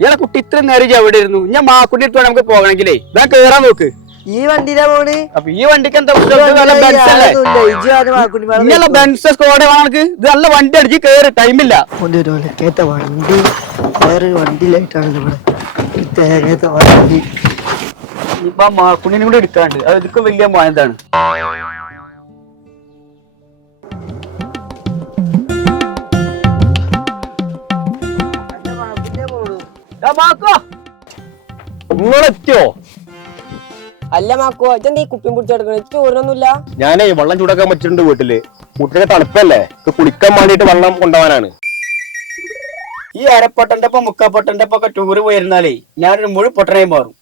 ഇയാളെ കുട്ടി ഇത്ര നേരം എവിടെ ഇരുന്നു? ഞാൻ മാക്കുട്ടി എടുത്തു നമുക്ക് പോകണമെങ്കിലേ ഞാൻ കേറാൻ നോക്ക്. ഈ വണ്ടിയിലാ പോണ്. അപ്പൊ ഈ വണ്ടിക്ക് എന്താ ബെൻസ് സ്കോഡ് വേണമെങ്കിൽ ഇത് നല്ല വണ്ടി അടിച്ച് കേറി ടൈമില്ല. വണ്ടി വേറെ വണ്ടിയിലായിട്ടാണ് നമ്മുടെ തേങ്ങത്തെ വണ്ടി. ഇപ്പൊ മാക്കുണ്ണിനും കൂടെ എടുക്കാണ്ട് അത് ഇതൊക്കെ വലിയ മായതാണ്. നിങ്ങളെത്തിയോ? അല്ല മാക്കോ ഇതെന്താ ഈ കുപ്പിയും പിടിച്ചെടുക്കണ? ചോറിനൊന്നുമില്ല. ഞാനേ വെള്ളം ചൂടാക്കാൻ വെച്ചിട്ടുണ്ട് വീട്ടില്. വീട്ടിലെ തണുപ്പല്ലേ, കുളിക്കാൻ വേണ്ടിട്ട് വെള്ളം കൊണ്ടുപോകാനാണ്. ഈ അരപ്പൊട്ടന്റെ ഒപ്പം മുക്കാപ്പൊട്ടന്റെ ഒപ്പം ഒക്കെ ടൂറ് പോയിരുന്നാലേ ഞാനൊരു മുഴു പൊട്ടനായി മാറും.